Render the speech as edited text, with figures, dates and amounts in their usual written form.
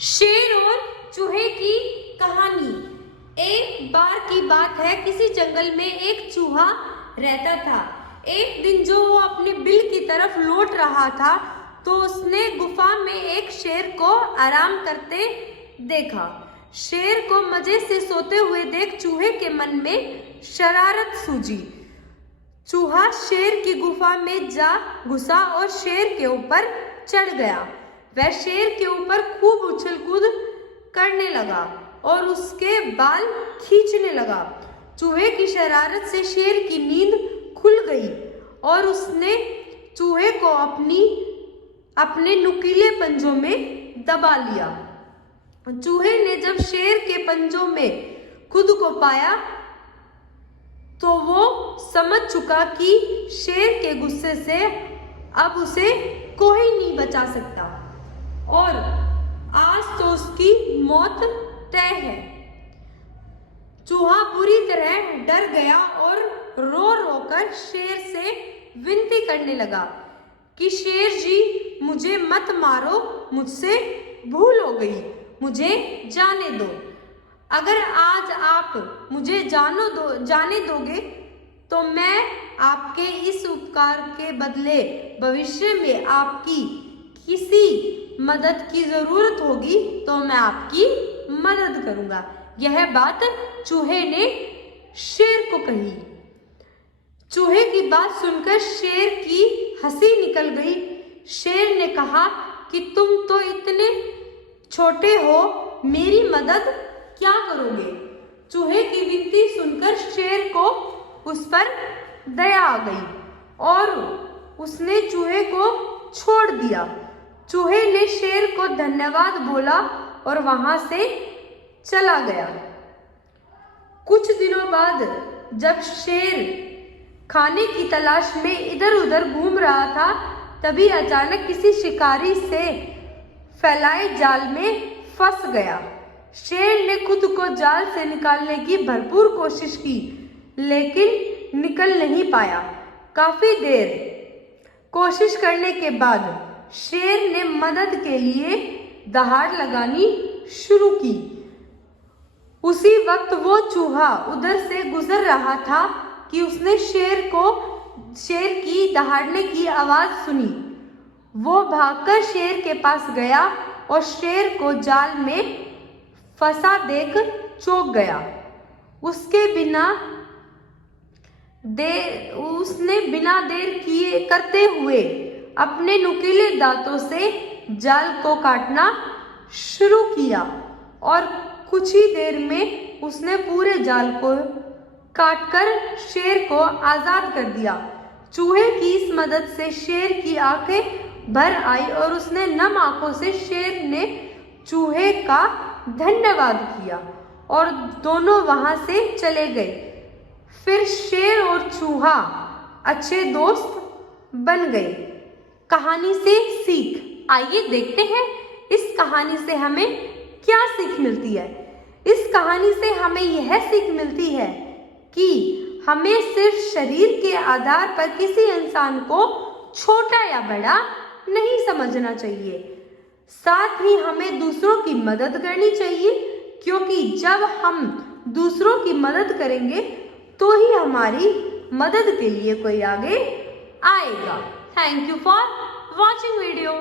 शेर और चूहे की कहानी। एक बार की बात है, किसी जंगल में एक चूहा रहता था। एक दिन जो वो अपने बिल की तरफ लौट रहा था तो उसने गुफा में एक शेर को आराम करते देखा। शेर को मजे से सोते हुए देख चूहे के मन में शरारत सूझी। चूहा शेर की गुफा में जा घुसा और शेर के ऊपर चढ़ गया। वह शेर के ऊपर खूब उछल कूद करने लगा और उसके बाल खींचने लगा। चूहे की शरारत से शेर की नींद खुल गई और उसने चूहे को अपने नुकीले पंजों में दबा लिया। चूहे ने जब शेर के पंजों में खुद को पाया तो वो समझ चुका कि शेर के गुस्से से अब उसे कोई नहीं बचा सकता और आज तो उसकी मौत तय है। चूहा बुरी तरह डर गया और रो रो कर शेर से विनती करने लगा कि शेर जी, मुझे मत मारो, मुझसे भूल हो गई, मुझे जाने दो। अगर आज आप मुझे जाने दोगे तो मैं आपके इस उपकार के बदले भविष्य में आपकी किसी मदद की जरूरत होगी तो मैं आपकी मदद करूंगा। यह बात चूहे ने शेर को कही। चूहे की बात सुनकर शेर की हंसी निकल गई। शेर ने कहा कि तुम तो इतने छोटे हो, मेरी मदद क्या करोगे? चूहे की विनती सुनकर शेर को उस पर दया आ गई और उसने चूहे को छोड़ दिया। चूहे ने शेर को धन्यवाद बोला और वहां से चला गया। कुछ दिनों बाद जब शेर खाने की तलाश में इधर उधर घूम रहा था, तभी अचानक किसी शिकारी से फैलाए जाल में फंस गया। शेर ने खुद को जाल से निकालने की भरपूर कोशिश की, लेकिन निकल नहीं पाया। काफी देर कोशिश करने के बाद शेर ने मदद के लिए दहाड़ लगानी शुरू की। उसी वक्त वो चूहा उधर से गुजर रहा था कि उसने शेर की दहाड़ने की आवाज सुनी। वो भागकर शेर के पास गया और शेर को जाल में फंसा देख चौंक गया। उसने बिना देर किए करते हुए अपने नुकीले दांतों से जाल को काटना शुरू किया और कुछ ही देर में उसने पूरे जाल को काटकर शेर को आजाद कर दिया। चूहे की इस मदद से शेर की आंखें भर आई और उसने नम आंखों से शेर ने चूहे का धन्यवाद किया और दोनों वहां से चले गए। फिर शेर और चूहा अच्छे दोस्त बन गए। कहानी से सीख। आइए देखते हैं इस कहानी से हमें क्या सीख मिलती है। इस कहानी से हमें यह सीख मिलती है कि हमें सिर्फ शरीर के आधार पर किसी इंसान को छोटा या बड़ा नहीं समझना चाहिए। साथ ही हमें दूसरों की मदद करनी चाहिए, क्योंकि जब हम दूसरों की मदद करेंगे तो ही हमारी मदद के लिए कोई आगे आएगा। Thank you for watching video.